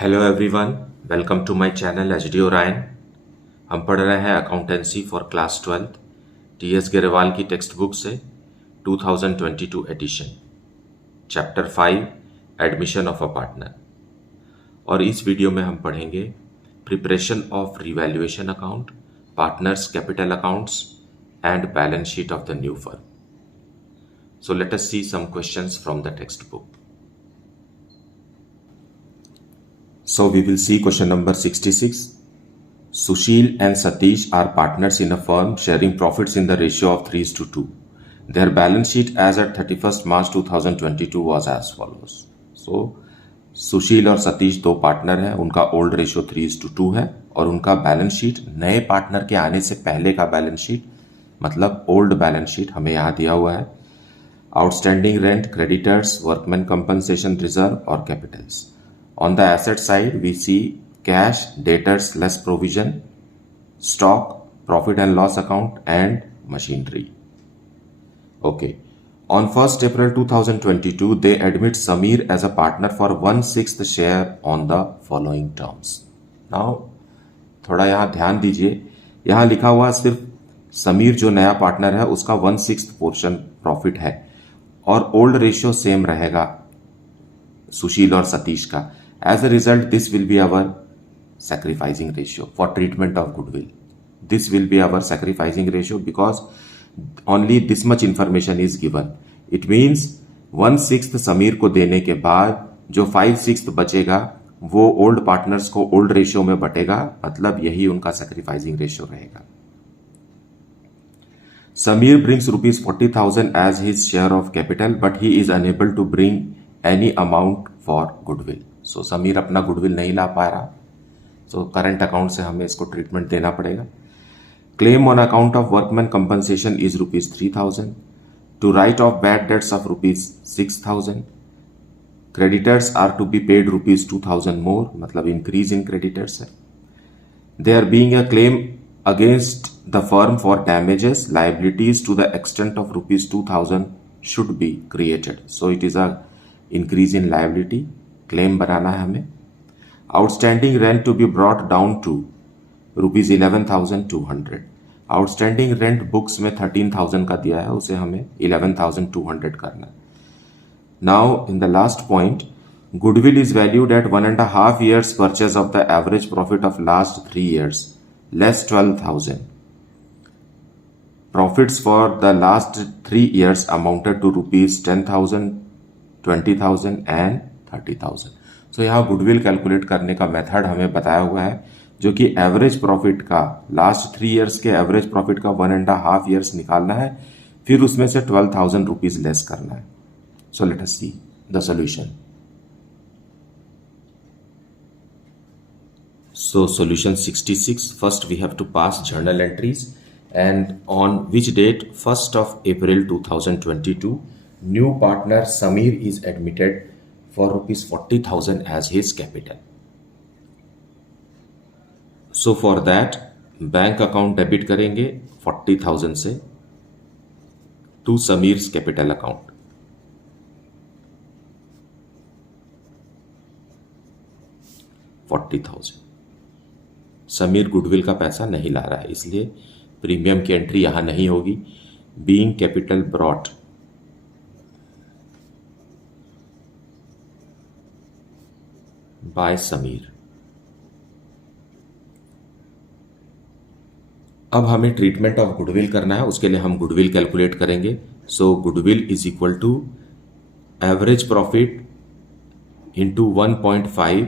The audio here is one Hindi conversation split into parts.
Hello everyone, welcome to my channel H D Orion. हम पढ़ रहे हैं accountancy for class 12 T S. Grewal की टेक्स्ट बुक से 2022 edition, chapter 5 admission of a partner. और इस वीडियो में हम पढ़ेंगे preparation of revaluation account, partners capital accounts and balance sheet of the new firm. So let us see some questions from the text book. So we will see question number 66. Sushil and Satish are partners in a firm sharing profits in the ratio of 3:2. Their balance sheet as at 31st March 2022 was as follows. So सुशील और सतीश दो पार्टनर हैं, उनका ओल्ड रेशियो 3:2 है और उनका बैलेंस शीट नए पार्टनर के आने से पहले का बैलेंस शीट मतलब ओल्ड बैलेंस शीट हमें यहाँ दिया हुआ है. Outstanding rent, creditors, workman compensation reserve और Capitals. On the asset side, we see cash, debtors less provision, stock, profit and loss account, and machinery. Okay. On 1st April 2022, they admit Samir as a partner for 1/6 share on the following terms. Now, थोड़ा यहाँ ध्यान दीजिए, यहाँ लिखा हुआ सिर्फ समीर जो नया पार्टनर है उसका 1/6 पोर्शन प्रॉफिट है और ओल्ड रेशियो सेम रहेगा सुशील और सतीश का. As a result, this will be our sacrificing ratio for treatment of goodwill. This will be our sacrificing ratio because only this much information is given. It means 1/6 Sameer को देने के बाद जो 5/6 बचेगा वो ओल्ड पार्टनर्स को ओल्ड रेशियो में बटेगा, मतलब यही उनका sacrificing ratio रहेगा. Samir brings rupees 40,000 as his share of capital, but he is unable to bring any amount for goodwill. सो समीर अपना गुडविल नहीं ला पा रहा, सो करंट अकाउंट से हमें इसको ट्रीटमेंट देना पड़ेगा. Claim on account of workman compensation is rupees 3,000. To write off bad debts of rupees 6,000. Creditors are to be paid rupees 2,000 more, मतलब इंक्रीज इन क्रेडिटर्स है. They are being a claim against the firm for damages liabilities to the extent of rupees 2,000 should be created. So it is a increase in liability, claim बनाना है हमें. Outstanding rent to be brought down to rupees 11,200. Outstanding rent books में 13,000 का दिया है, उसे हमें 11,200 करना है. Now in the last point, goodwill is valued at 1.5 years purchase of the average profit of last 3 years less 12,000. Profits for the last 3 years amounted to rupees 10,000, 20,000 and 30,000. So यहाँ गुडविल कैलकुलेट करने का मेथड हमें बताया हुआ है, जो कि एवरेज प्रॉफिट का लास्ट 3 years के एवरेज प्रॉफिट का 1.5 years निकालना है, फिर उसमें से 12,000 रुपीज लेस करना है. So let us see the solution. So solution 66. First we have to pass journal entries and on which date 1st of April 2022 new partner Sameer is admitted for rupees 40,000 as his capital. So for that bank account debit करेंगे 40,000 से to Sameer's capital account. Sameer goodwill का पैसा नहीं ला रहा है, इसलिए प्रीमियम की एंट्री यहां नहीं होगी. Being capital brought by Sameer. अब हमें ट्रीटमेंट ऑफ गुडविल करना है, उसके लिए हम गुडविल कैलकुलेट करेंगे. So goodwill is equal to average profit into 1.5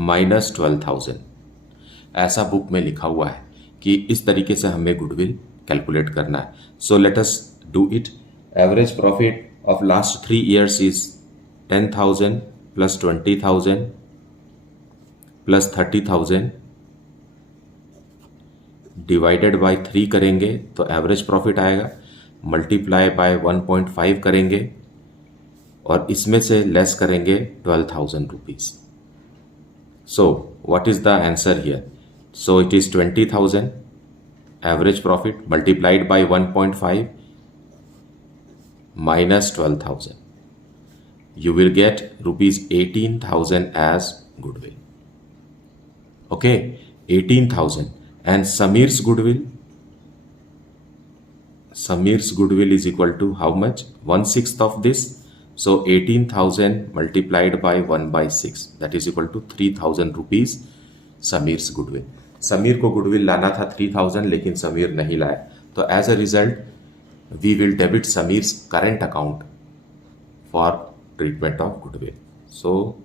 minus 12,000. ऐसा बुक में लिखा हुआ है कि इस तरीके से हमें गुडविल कैलकुलेट करना है. So let us do it. Average profit of last 3 years is 10,000 plus 20,000 plus 30,000 divided by 3 करेंगे तो एवरेज प्रॉफिट आएगा, मल्टीप्लाई बाय 1.5 करेंगे और इसमें से लेस करेंगे 12,000 rupees. So what is the answer here? So it is 20,000 average profit multiplied by 1.5 minus 12,000. you will get rupees 18,000 as goodwill. Okay, 18,000. And Samir's goodwill is equal to how much? 1/6 of this. So 18,000 multiplied by 1/6, that is equal to 3,000 rupees Samir's goodwill. Sameer को गुडविल लाना था 3,000, लेकिन समीर नहीं लाया, तो as a result we will debit Sameer's current account for treatment of goodwill. So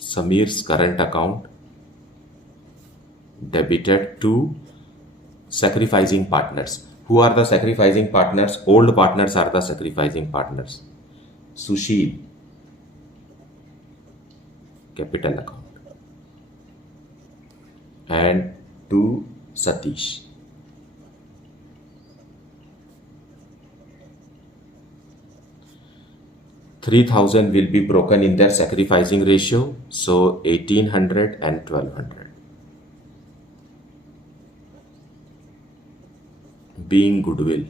Sameer's current account debited to sacrificing partners. Who are the sacrificing partners? Old partners are the sacrificing partners. Sushil, capital account, and to Satish. $3,000 will be broken in their sacrificing ratio, so 1,800 and 1,200. Being goodwill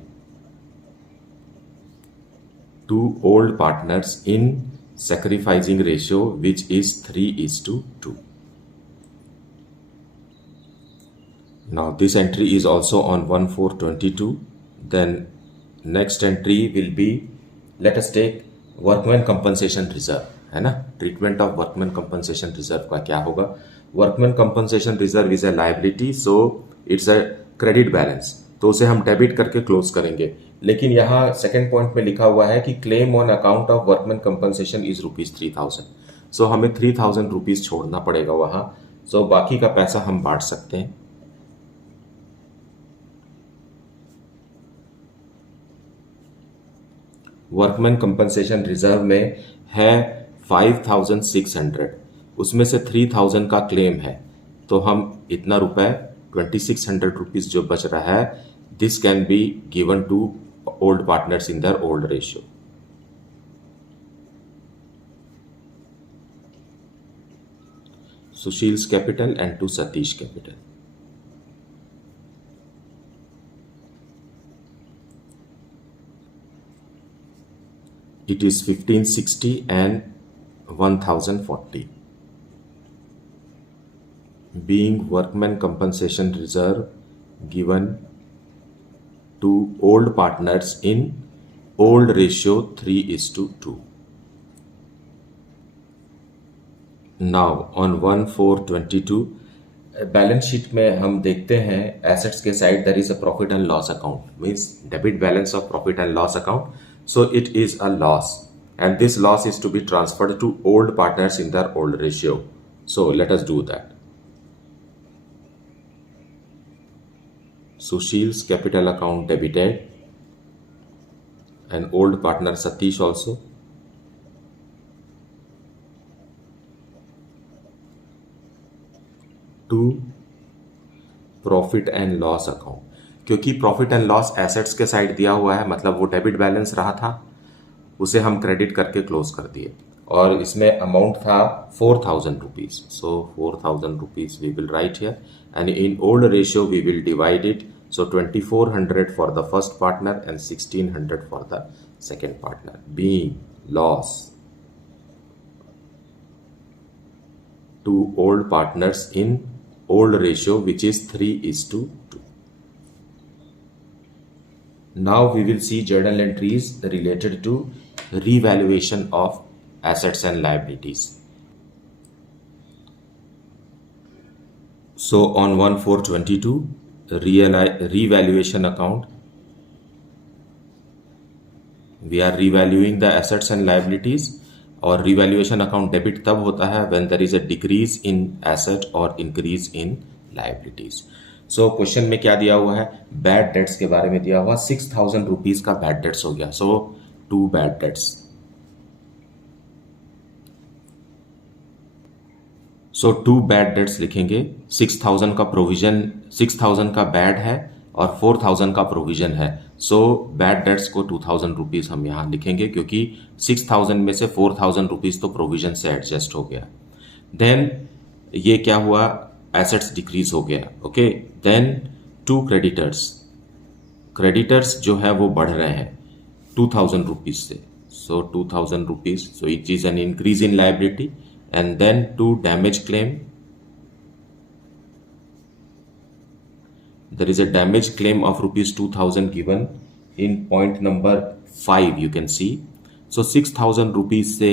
to old partners in sacrificing ratio, which is 3:2. Now this entry is also on 1/4/22. Then next entry will be, let us take workman compensation reserve, है ना. Treatment of workman compensation reserve का क्या होगा? Workman compensation reserve is a liability, so it's a credit balance, तो उसे हम डेबिट करके क्लोज करेंगे. लेकिन यहाँ सेकेंड पॉइंट में लिखा हुआ है कि claim on account of workman compensation is ₹3,000. सो हमें ₹3,000 छोड़ना पड़ेगा वहां. सो बाकी का पैसा हम बांट सकते हैं. वर्कमैन कंपनसेशन रिजर्व में है 5,600, उसमें से 3,000 का क्लेम है, तो हम इतना रुपए 2,600 रुपीज जो बच रहा है, this can be given to old partners in their old ratio. Sushil's capital and to Satish capital. It is 1,560 and 1,040. Being workman compensation reserve given to old partners in old ratio 3:2. Now on 1/4/22 balance sheet में हम देखते हैं एसेट्स के side there is a profit and loss account, means debit balance of profit and loss account. So it is a loss, and this loss is to be transferred to old partners in their old ratio. So let us do that. Sushil's capital account debited, and old partner Satish also. To profit and loss account. क्योंकि प्रॉफिट एंड लॉस एसेट्स के साइड दिया हुआ है, मतलब वो डेबिट बैलेंस रहा था, उसे हम क्रेडिट करके क्लोज कर दिए, और इसमें अमाउंट था 4,000 rupees. So 4,000 rupees we will write here, and in old ratio we will divide it. So 2,400 for the first partner and 1,600 for the second partner. Being loss to old partners in old ratio which is 3:2. Now we will see journal entries related to revaluation of assets and liabilities. So on 1/4/22, revaluation account, we are revaluing the assets and liabilities. और revaluation account debit तब होता है when there is a decrease in asset or increase in liabilities. So question में क्या दिया हुआ है? बैड डेट्स के बारे में दिया हुआ. 6,000 रुपीज का बैड डेट्स हो गया. सो 2 बैड डेट्स. सो 2 बैड डेट्स लिखेंगे. 6,000 का प्रोविजन, 6,000 का बैड है और 4,000 का प्रोविजन है. सो बैड डेट्स को 2,000 रुपीज हम यहां लिखेंगे, क्योंकि 6,000 में से 4,000 रुपीज तो प्रोविजन से एडजस्ट हो गया. देन ये क्या हुआ? एसेट्स डिक्रीज हो गया. ओके. देन 2 क्रेडिटर्स, क्रेडिटर्स जो है वो बढ़ रहे हैं. 2000 rupees से. So 2000 rupees, so it is an increase in liability. And then to damage claim, there is a damage claim of rupees 2000 given in point number 5, you can see. So 6000 rupees से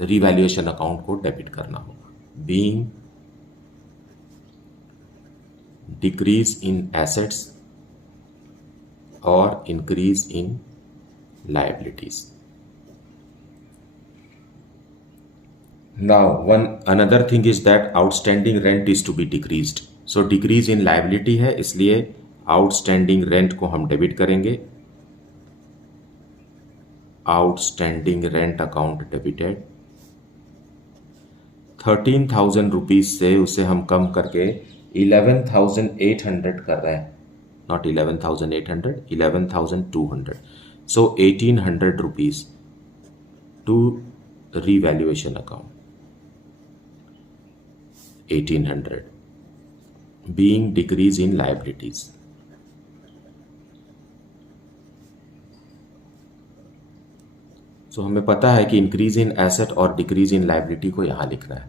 रिवैल्यूएशन अकाउंट को डेबिट करना होगा. बीइंग डिक्रीज इन एसेट्स और increase in liabilities. Now, another thing is that outstanding rent is to be decreased. So decrease in liability है, इसलिए outstanding rent को हम डेबिट करेंगे. Outstanding rent account debited. 13,000 rupees से उसे हम कम करके 11,800 कर रहे हैं. Not 11,800, 11,200. So 1,800 rupees to revaluation account. 1,800 being decrease in liabilities. So हमें पता है कि इंक्रीज इन एसेट और डिक्रीज इन लाइबिलिटी को यहां लिखना है.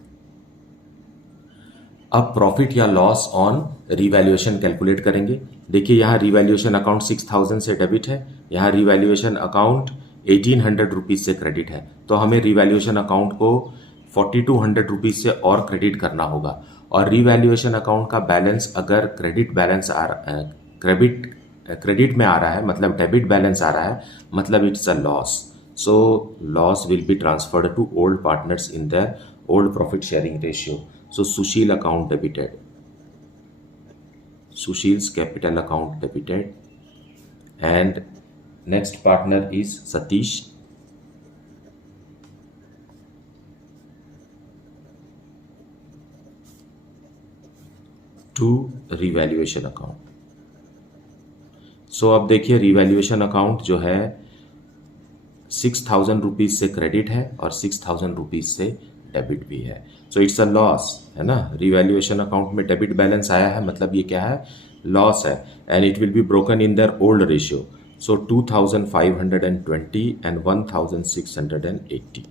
अब प्रॉफिट या लॉस ऑन रिवैल्यूएशन कैलकुलेट करेंगे. देखिए यहाँ रिवैल्यूएशन अकाउंट 6,000 से डेबिट है, यहाँ रिवैल्यूएशन अकाउंट 1,800 रुपीज से क्रेडिट है. तो हमें रिवैल्यूएशन अकाउंट को 4,200 रुपीज से और क्रेडिट करना होगा. और रिवैल्यूएशन अकाउंट का बैलेंस अगर क्रेडिट में आ रहा है, मतलब डेबिट बैलेंस आ रहा है, मतलब it's a loss. So loss will be transferred to old partners in their old profit sharing ratio. So Sushil account debited. Sushil's capital account debited. And next partner is Satish. To revaluation account. So अब देखिए रिवैल्यूएशन अकाउंट जो है 6,000 रुपीज से क्रेडिट है और 6,000 रुपीज से डेबिट भी है. सो इट्स अ लॉस, है ना. रिवैल्यूएशन अकाउंट में डेबिट बैलेंस आया है, मतलब ये क्या है, लॉस है. And it will be broken in their old ratio. So 2,520 and 1,680.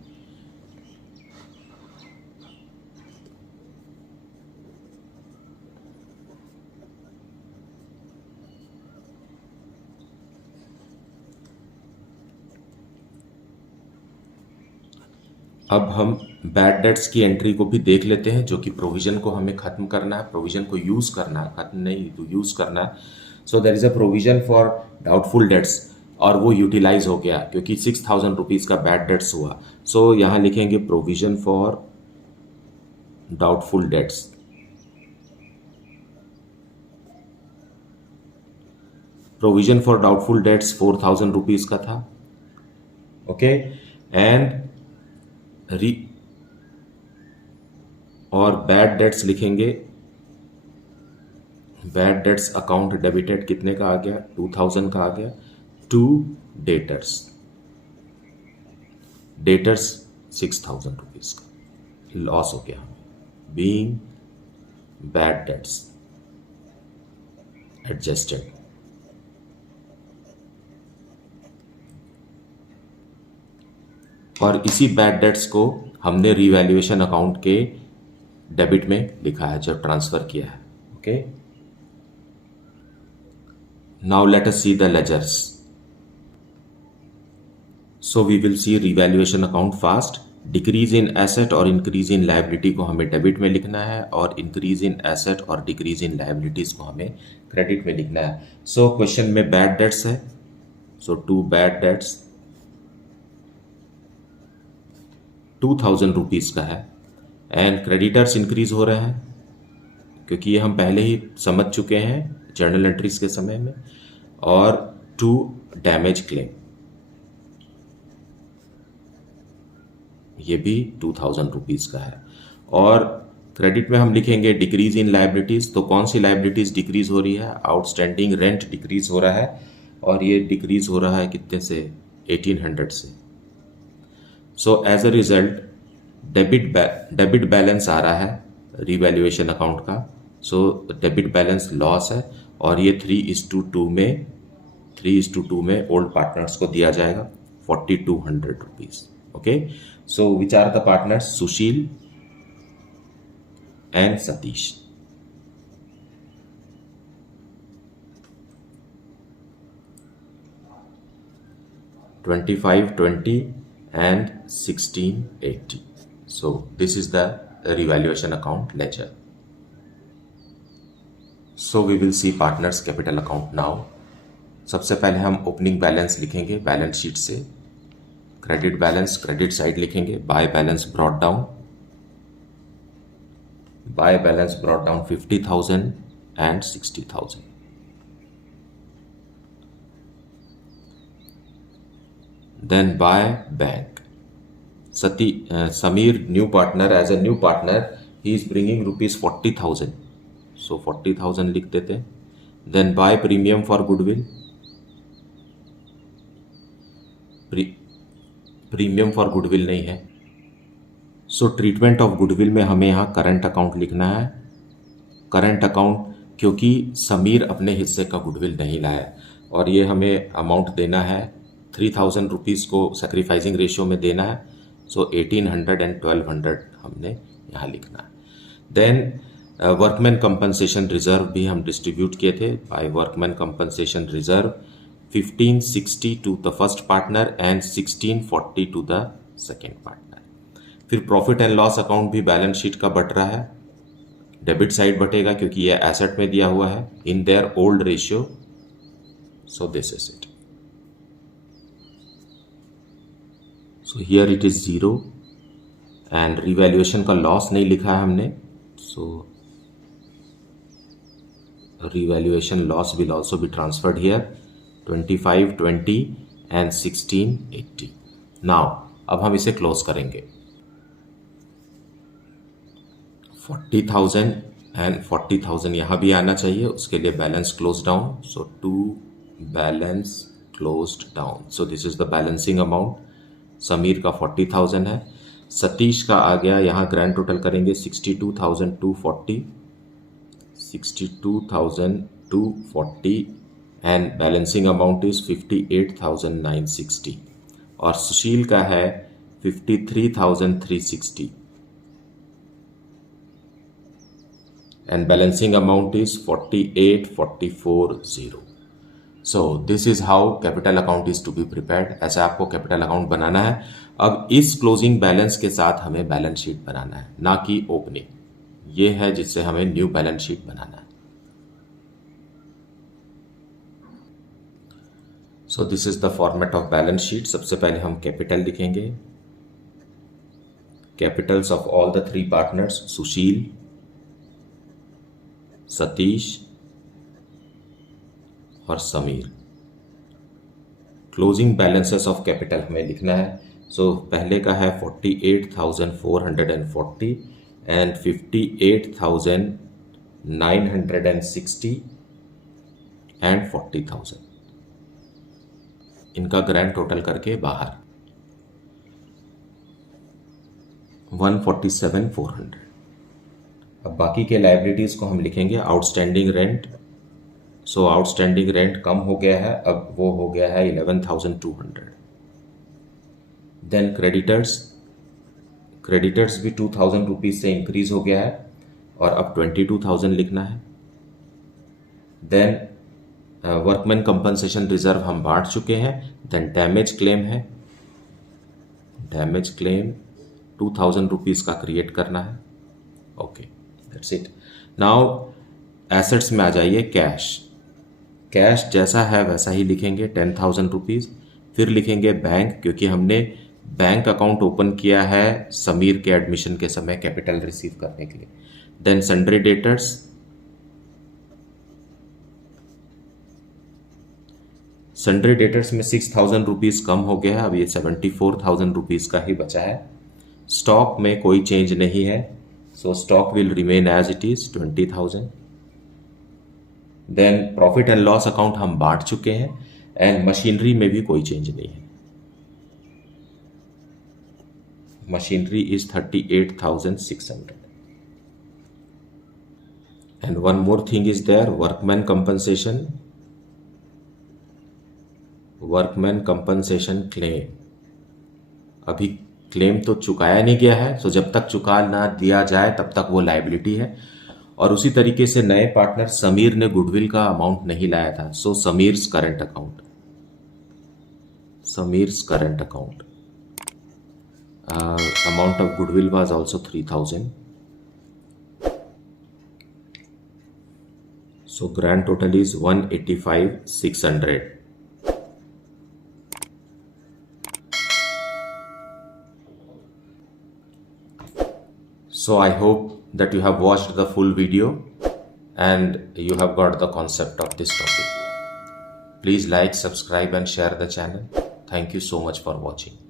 अब हम बैड डेट्स की एंट्री को भी देख लेते हैं, जो कि प्रोविजन को हमें खत्म करना है, प्रोविजन को यूज करना है, खत्म नहीं तो यूज करना है. So there is a provision for doubtful debts और वो यूटिलाइज हो गया क्योंकि 6,000 रुपीज का बैड डेट्स हुआ. सो यहाँ लिखेंगे provision for doubtful dates. Provision for doubtful dates 4,000 rupees का था. ओके. एंड और बैड डेट्स लिखेंगे. बैड डेट्स अकाउंट डेबिटेड कितने का आ गया, 2,000 का आ गया. टू डेटर्स 6,000 रुपीज का लॉस हो गया. Being bad debts adjusted. और इसी बैड डेट्स को हमने रिवैल्यूएशन अकाउंट के डेबिट में लिखा है जब ट्रांसफर किया है. Okay. Now let us see the ledgers. So we will see revaluation account first. Decrease in asset और इंक्रीज इन लायबिलिटी को हमें डेबिट में लिखना है और इंक्रीज इन एसेट और डिक्रीज इन लायबिलिटीज को हमें क्रेडिट में लिखना है. सो क्वेश्चन में बैड डेट्स है. So to bad debts 2,000 rupees का है. एंड क्रेडिटर्स इंक्रीज हो रहे हैं क्योंकि ये हम पहले ही समझ चुके हैं जर्नल एंट्रीज के समय में. और टू डैमेज क्लेम ये भी 2,000 रुपीज का है. और क्रेडिट में हम लिखेंगे डिक्रीज इन लायबिलिटीज. तो कौन सी लायबिलिटीज डिक्रीज हो रही है, आउटस्टैंडिंग रेंट डिक्रीज हो रहा है और ये डिक्रीज हो रहा है कितने से, 1,800 से. So as a result debit balance आ रहा है रिवैल्यूएशन अकाउंट का. सो डेबिट बैलेंस लॉस है और ये 3:2 में 3:2 में ओल्ड पार्टनर्स को दिया जाएगा 4200 rupees. Okay, so which are the partners? Sushil and Satish. $2520 and $1680. So this is the revaluation account ledger. So we will see partners capital account now. सबसे पहले हम ओपनिंग बैलेंस लिखेंगे बैलेंस शीट से. क्रेडिट बैलेंस क्रेडिट साइड लिखेंगे. By balance brought down. By balance brought down 50,000 and 60,000. Then buy bank. Samir, new partner, as a new partner, he is bringing rupees 40,000. So 40,000 लिख देते हैं. Then buy premium for goodwill. Premium for goodwill नहीं है. सो ट्रीटमेंट ऑफ गुडविल में हमें यहाँ करंट अकाउंट लिखना है. करंट अकाउंट क्योंकि समीर अपने हिस्से का गुडविल नहीं लाया और ये हमें अमाउंट देना है 3,000 रुपीज़ को सेक्रीफाइसिंग रेशियो में देना है. सो 1,800 and 1,200 हमने यहाँ लिखना है. देन वर्कमैन कंपनसेशन रिजर्व भी हम डिस्ट्रीब्यूट किए थे. By workman compensation reserve 1560 to the first partner and 1640 to the second partner. फिर प्रॉफिट एंड लॉस अकाउंट भी बैलेंस शीट का बट रहा है. डेबिट साइड बटेगा क्योंकि ये एसेट में दिया हुआ है in their old ratio. So this is it. So here it is 0 and revaluation का लॉस नहीं लिखा है हमने. So revaluation loss will also be transferred here 2520 and 1680. Now अब हम इसे क्लोज करेंगे. 40,000 एंड 40,000 यहाँ भी आना चाहिए. उसके लिए balance close down. So to balance closed down. So this is the balancing amount. Sameer का 40,000 है. सतीश का आ गया. यहाँ ग्रैंड टोटल करेंगे 62,240 62,240 एंड बैलेंसिंग अमाउंट इज 58,960 और सुशील का है 53,360 and balancing amount is 48,440. So this is how capital account is to be prepared. ऐसा आपको कैपिटल अकाउंट बनाना है. अब इस क्लोजिंग बैलेंस के साथ हमें बैलेंस शीट बनाना है, ना कि ओपनिंग. ये है जिससे हमें न्यू बैलेंस शीट बनाना है. So this is the format of balance sheet. सबसे पहले हम कैपिटल लिखेंगे. Capitals of all the 3 partners Sushil, Satish और Sameer. Closing balances of capital हमें लिखना है. सो पहले का है 48,440 एंड 58,960 एंड 40,000. इनका ग्रैंड टोटल करके बाहर 147,400. अब बाकी के लाइबिलिटीज को हम लिखेंगे. Outstanding rent. So outstanding rent कम हो गया है, अब वो हो गया है 11,200. Then creditors. क्रेडिटर्स भी 2,000 रुपीज से इंक्रीज हो गया है और अब 22,000 लिखना है. देन वर्कमैन कंपनसेशन रिजर्व हम बांट चुके हैं. देन डैमेज क्लेम है. डैमेज क्लेम 2,000 रुपीज का क्रिएट करना है. Okay, that's it. Now assets में आ जाइए. कैश. कैश जैसा है वैसा ही लिखेंगे 10,000 रुपीज. फिर लिखेंगे बैंक क्योंकि हमने बैंक अकाउंट ओपन किया है समीर के एडमिशन के समय कैपिटल रिसीव करने के लिए. Then sundry debtors. Sundry debtors में 6,000 रुपीज कम हो गया है. अब ये 74,000 रुपीज का ही बचा है. स्टॉक में कोई चेंज नहीं है. So stock will remain as it is 20,000. Then profit and loss account हम बांट चुके हैं एंड मशीनरी में भी कोई चेंज नहीं है. Machinery is 38,600. And one more thing is there, workman compensation. Workman compensation claim, अभी क्लेम तो चुकाया नहीं गया है, सो जब तक चुका ना दिया जाए तब तक वो लायबिलिटी है। और उसी तरीके से नए पार्टनर समीर ने गुडविल का अमाउंट नहीं लाया था, सो Sameer's current account, Sameer's current account amount of goodwill was also 3000. So grand total is 185,600. So I hope that you have watched the full video and you have got the concept of this topic. Please like, subscribe and share the channel. Thank you so much for watching.